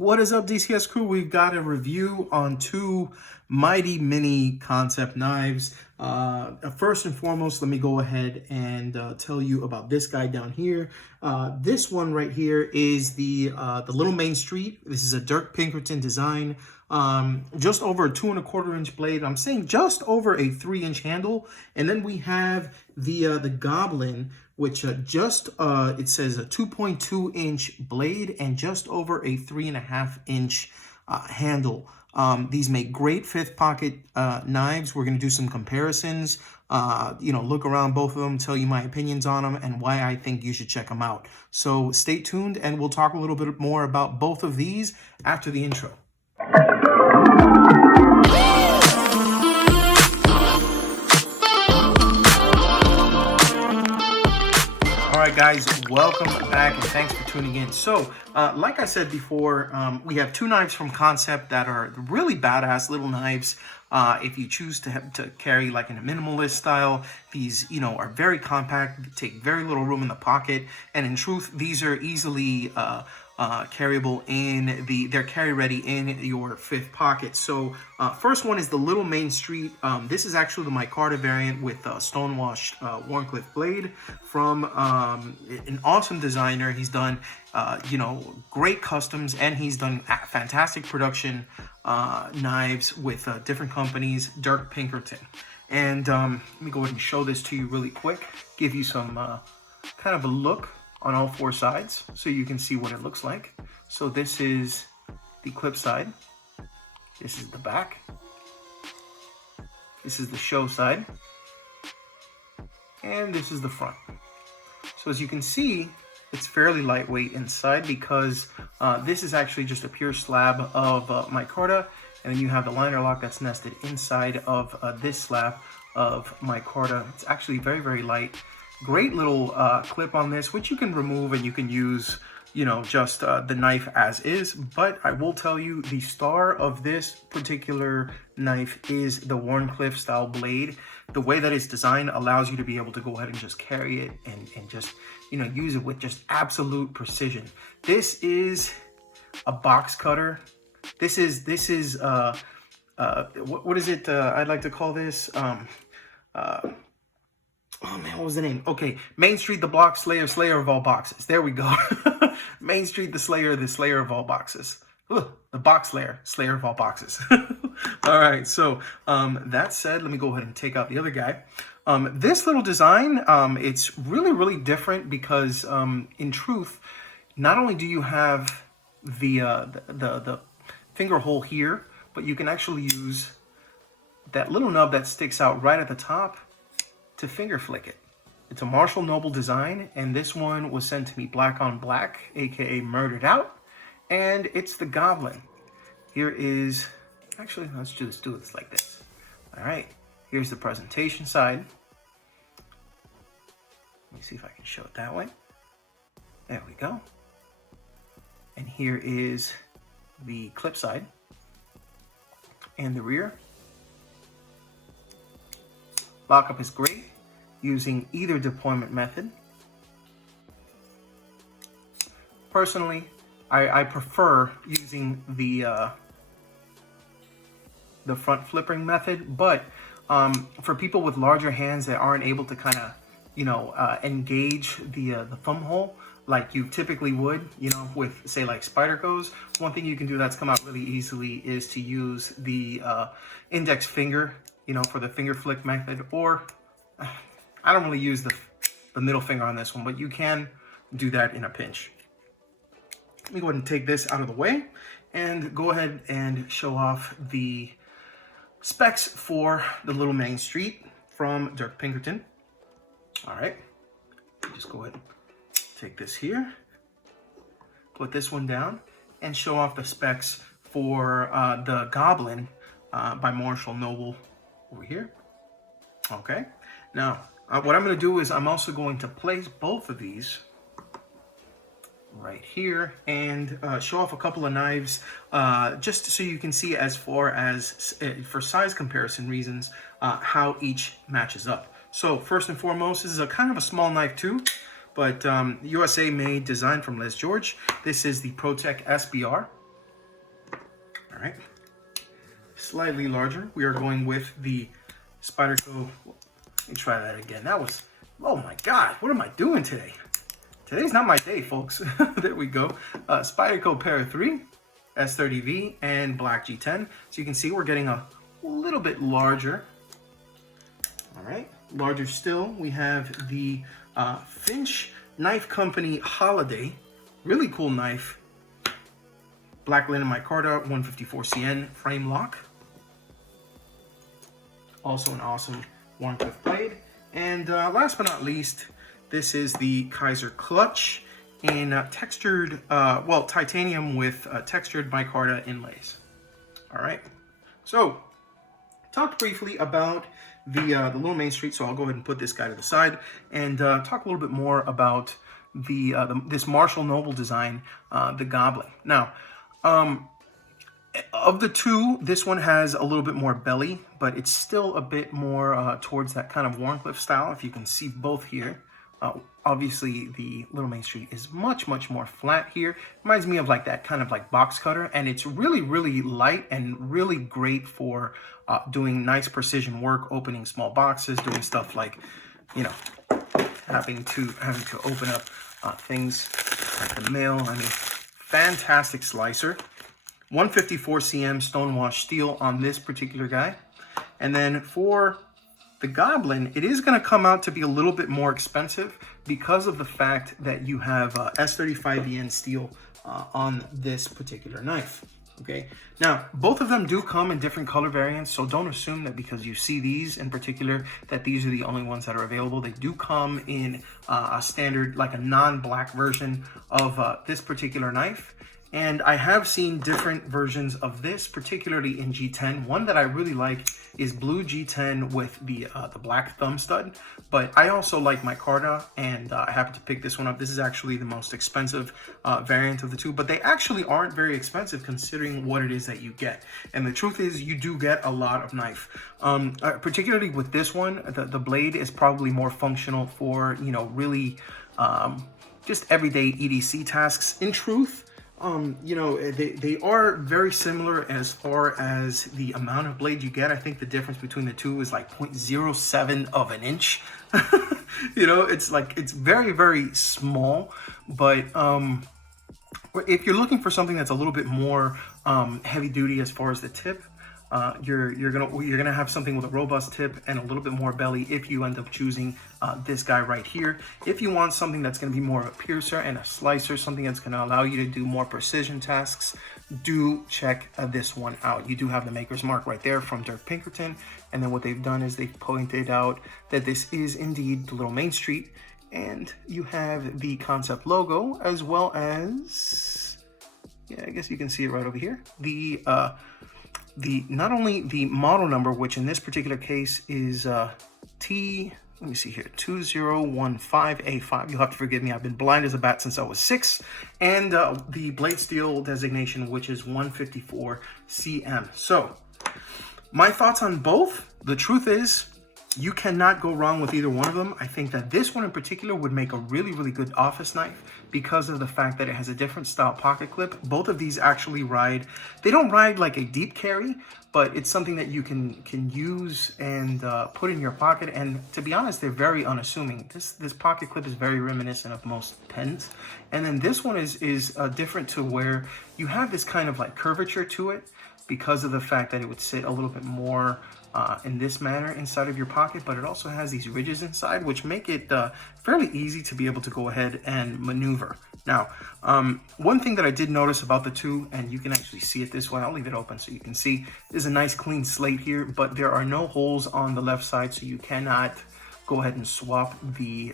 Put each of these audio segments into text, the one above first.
What is up, DCS Crew? We've got a review on two mighty mini concept knives. First and foremost, let me go ahead and tell you about this guy down here. This one right here is the Little Main Street. This is a Dirk Pinkerton design. Just over a 2¼ inch blade. I'm saying just over a 3-inch handle. And then we have the Goblin, which it says a 2.2 inch blade and just over a 3.5 inch handle. These make great fifth pocket knives. We're going to do some comparisons, look around both of them, tell you my opinions on them and why I think you should check them out. So stay tuned and we'll talk a little bit more about both of these after the intro. All right, guys, welcome back and thanks for tuning in. So, like I said before, we have two knives from KANSEPT that are really badass little knives. If you choose to carry like in a minimalist style, these, are very compact, take very little room in the pocket. And in truth, these are easily carryable they're carry ready in your fifth pocket. So first one is the Little Main Street. This is actually the micarta variant with stonewashed Wharncliffe blade from an awesome designer. He's done great customs and he's done fantastic production knives with different companies, Dirk Pinkerton. And let me go ahead and show this to you really quick, give you some kind of a look on all four sides so you can see what it looks like. So this is the clip side, this is the back, this is the show side, and this is the front. So as you can see, it's fairly lightweight inside because this is actually just a pure slab of micarta, and then you have the liner lock that's nested inside of this slab of micarta. It's actually very, very light. Great little clip on this, which you can remove and you can use, just the knife as is. But I will tell you, the star of this particular knife is the Wharncliffe style blade. The way that it's designed allows you to be able to go ahead and just carry it and just, use it with just absolute precision. This is a box cutter. This is what is it? I'd like to call this, oh man, what was the name? Okay, Main Street, the block slayer, slayer of all boxes. There we go. Main Street, the slayer of all boxes. Ugh, the box slayer, slayer of all boxes. All right, so that said, let me go ahead and take out the other guy. This little design, it's really, really different because in truth, not only do you have the finger hole here, but you can actually use that little nub that sticks out right at the top to finger flick it. It's a Marshall Noble design, and this one was sent to me black on black, aka murdered out, and it's the Goblin. Here is, actually, let's do this like this. All right, here's the presentation side. Let me see if I can show it that way. There we go. And here is the clip side and the rear. Lockup is great using either deployment method. Personally, I prefer using the front flipping method, but for people with larger hands that aren't able to kind of engage the thumb hole like you typically would, with say like Spyderco's, one thing you can do that's come out really easily is to use the index finger, for the finger flick method, or I don't really use the middle finger on this one, but you can do that in a pinch. Let me go ahead and take this out of the way and go ahead and show off the specs for the Little Main Street from Dirk Pinkerton. All right, just go ahead and take this here, put this one down, and show off the specs for the Goblin by Marshall Noble over here. Okay, now what I'm going to do is I'm also going to place both of these right here and show off a couple of knives just so you can see, as far as for size comparison reasons, how each matches up. So first and foremost, this is a kind of a small knife too, but USA made, designed from Les George. This is the ProTech SBR. All right. Slightly larger, we are going with the Spyderco. Let me try that again. That was, oh my God, what am I doing today? Today's not my day, folks. There we go. Spyderco Para 3, S30V, and Black G10. So you can see we're getting a little bit larger. All right, larger still, we have the Finch Knife Company Holiday. Really cool knife. Black linen micarta, 154cn frame lock. Also an awesome Wharncliffe blade. And last but not least, this is the Kaiser clutch in textured, well, titanium with textured micarta inlays. All right, so talked briefly about the little Main Street, so I'll go ahead and put this guy to the side and talk a little bit more about this Marshall Noble design, the Goblin. Now, of the two, this one has a little bit more belly, but it's still a bit more towards that kind of Wharncliffe style, if you can see both here. Obviously, the Little Main Street is much more flat here. Reminds me of like that kind of like box cutter, and it's really light and really great for doing nice precision work, opening small boxes, doing stuff like, you know, having to open up things like the mail. I mean, fantastic slicer. 154 cm stonewash steel on this particular guy. And then for the Goblin, it is going to come out to be a little bit more expensive because of the fact that you have S35VN steel on this particular knife. Okay, now both of them do come in different color variants, so don't assume that because you see these in particular that these are the only ones that are available. They do come in a standard, like a non-black version of this particular knife. And I have seen different versions of this, particularly in G10. One that I really like is blue G10 with the black thumb stud. But I also like micarta, and I happened to pick this one up. This is actually the most expensive variant of the two, but they actually aren't very expensive considering what it is that you get. And the truth is, you do get a lot of knife. Particularly with this one, the blade is probably more functional for, you know, really just everyday EDC tasks. In truth, you know, they are very similar as far as the amount of blade you get. I think the difference between the two is like 0.07 of an inch. You know, it's like, it's very small, but if you're looking for something that's a little bit more heavy duty as far as the tip, you're gonna have something with a robust tip and a little bit more belly if you end up choosing this guy right here. If you want something that's gonna be more of a piercer and a slicer, something that's gonna allow you to do more precision tasks, do check this one out. You do have the maker's mark right there from Dirk Pinkerton, and then what they've done is they've pointed out that this is indeed the Little Main Street, and you have the Kansept logo as well as, yeah, I guess you can see it right over here, not only the model number, which in this particular case is let me see here, 2015A5. You'll have to forgive me, I've been blind as a bat since I was 6. And the blade steel designation, which is 154 cm. So my thoughts on both, the truth is, you cannot go wrong with either one of them. I think that this one in particular would make a really good office knife because of the fact that it has a different style pocket clip. Both of these actually ride, they don't ride like a deep carry, but it's something that you can use and put in your pocket. And to be honest, they're very unassuming. This pocket clip is very reminiscent of most pens. And then this one is different to where you have this kind of like curvature to it because of the fact that it would sit a little bit more in this manner inside of your pocket, but it also has these ridges inside, which make it fairly easy to be able to go ahead and maneuver. Now, one thing that I did notice about the two, and you can actually see it this way, I'll leave it open so you can see, there's a nice clean slate here, but there are no holes on the left side, so you cannot go ahead and swap the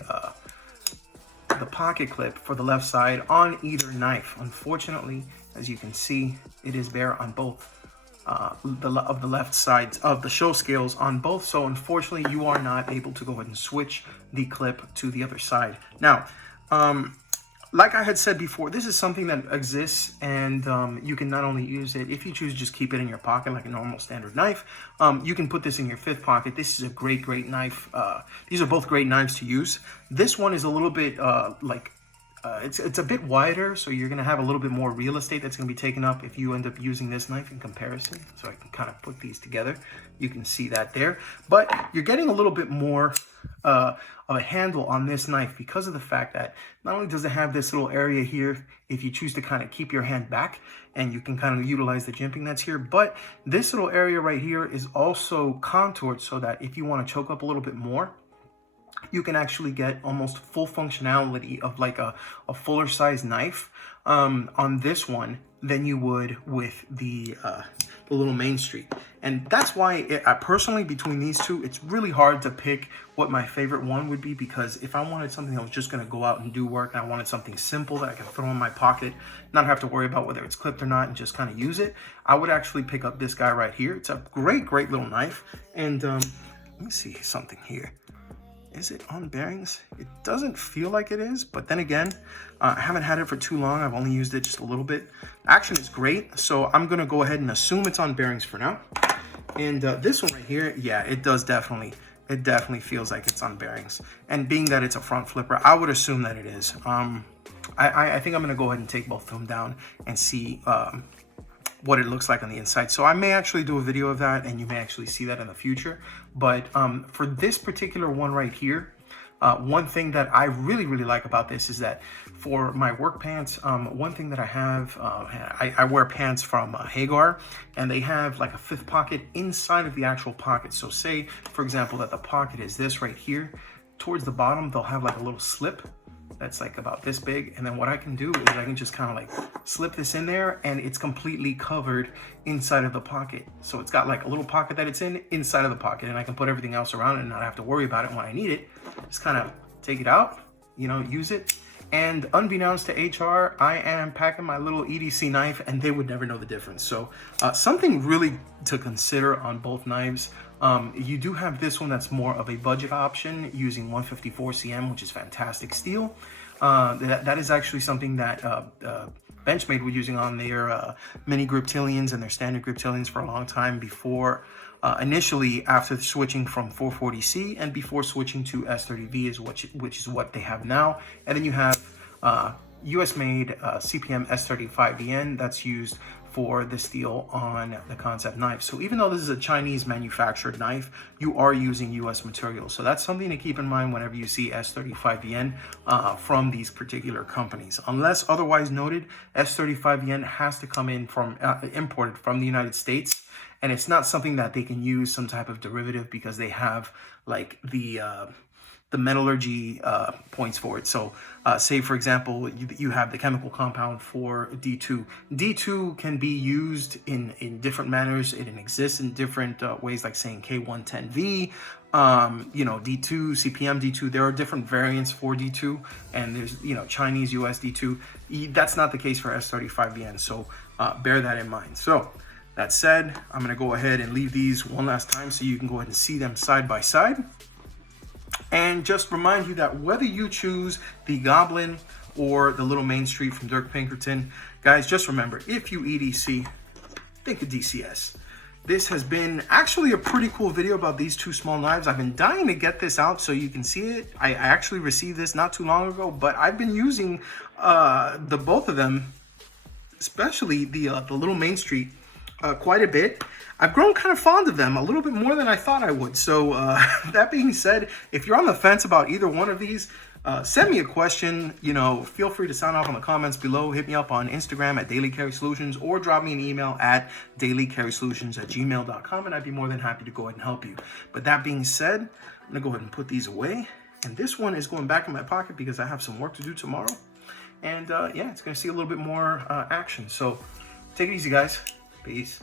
pocket clip for the left side on either knife. Unfortunately, as you can see, it is bare on both the left sides of the show scales on both, so unfortunately you are not able to go ahead and switch the clip to the other side. Now, like I had said before, this is something that exists, and you can not only use it, if you choose to just keep it in your pocket like a normal standard knife, you can put this in your fifth pocket. This is a great knife. These are both great knives to use. This one is a little bit it's a bit wider, so you're going to have a little bit more real estate that's going to be taken up if you end up using this knife in comparison. So I can kind of put these together. You can see that there. But you're getting a little bit more of a handle on this knife because of the fact that not only does it have this little area here if you choose to kind of keep your hand back and you can kind of utilize the jimping that's here, but this little area right here is also contoured so that if you want to choke up a little bit more, you can actually get almost full functionality of like a fuller size knife on this one than you would with the little Main Street. And that's why I personally, between these two, it's really hard to pick what my favorite one would be, because if I wanted something that was just going to go out and do work and I wanted something simple that I can throw in my pocket, not have to worry about whether it's clipped or not, and just kind of use it, I would actually pick up this guy right here. It's a great little knife. And let me see something here. Is it on bearings? It doesn't feel like it is, but then again, I haven't had it for too long. I've only used it just a little bit. Action is great, so I'm gonna go ahead and assume it's on bearings for now. And this one right here, yeah, it definitely feels like it's on bearings. And being that it's a front flipper, I would assume that it is. I think I'm gonna go ahead and take both of them down and see what it looks like on the inside. So I may actually do a video of that, and you may actually see that in the future. But for this particular one right here, one thing that I really like about this is that for my work pants, one thing that I have, I wear pants from Hagar, and they have like a fifth pocket inside of the actual pocket. So say, for example, that the pocket is this right here. Towards the bottom, they'll have like a little slip that's like about this big, and then what I can do is I can just kind of like slip this in there, and it's completely covered inside of the pocket. So it's got like a little pocket that it's in inside of the pocket, and I can put everything else around it and not have to worry about it when I need it. Just kind of take it out, you know, use it. And unbeknownst to HR, I am packing my little EDC knife, and they would never know the difference. So something really to consider on both knives. You do have this one that's more of a budget option using 154 cm, which is fantastic steel. That is actually something that Benchmade were using on their mini Griptilians and their standard Griptilians for a long time before, initially after switching from 440C and before switching to S30V, which is what they have now. And then you have US made CPM S35VN that's used for the steel on the Kansept knife. So even though this is a Chinese manufactured knife, you are using US material. So that's something to keep in mind whenever you see S35VN from these particular companies. Unless otherwise noted, S35VN has to come in from imported from the United States. And it's not something that they can use some type of derivative because they have like the metallurgy points for it. So say, for example, you have the chemical compound for D2. D2 can be used in different manners. It exists in different ways, like saying K110V, you know, D2, CPM D2. There are different variants for D2, and there's, you know, Chinese US D2. That's not the case for S35VN, so bear that in mind. So that said, I'm going to go ahead and leave these one last time so you can go ahead and see them side by side. And just remind you that whether you choose the Goblin or the little Main Street from Dirk Pinkerton, guys, just remember, if you EDC, think of DCS. This has been actually a pretty cool video about these two small knives. I've been dying to get this out so you can see it. I actually received this not too long ago, but I've been using the both of them, especially the little Main Street, quite a bit. I've grown kind of fond of them, a little bit more than I thought I would. So that being said, if you're on the fence about either one of these, send me a question. You know, feel free to sound off in the comments below. Hit me up on Instagram at Daily Carry Solutions, or drop me an email at dailycarrysolutions@gmail.com, and I'd be more than happy to go ahead and help you. But that being said, I'm gonna go ahead and put these away. And this one is going back in my pocket because I have some work to do tomorrow. And yeah, it's gonna see a little bit more action. So take it easy, guys. Peace.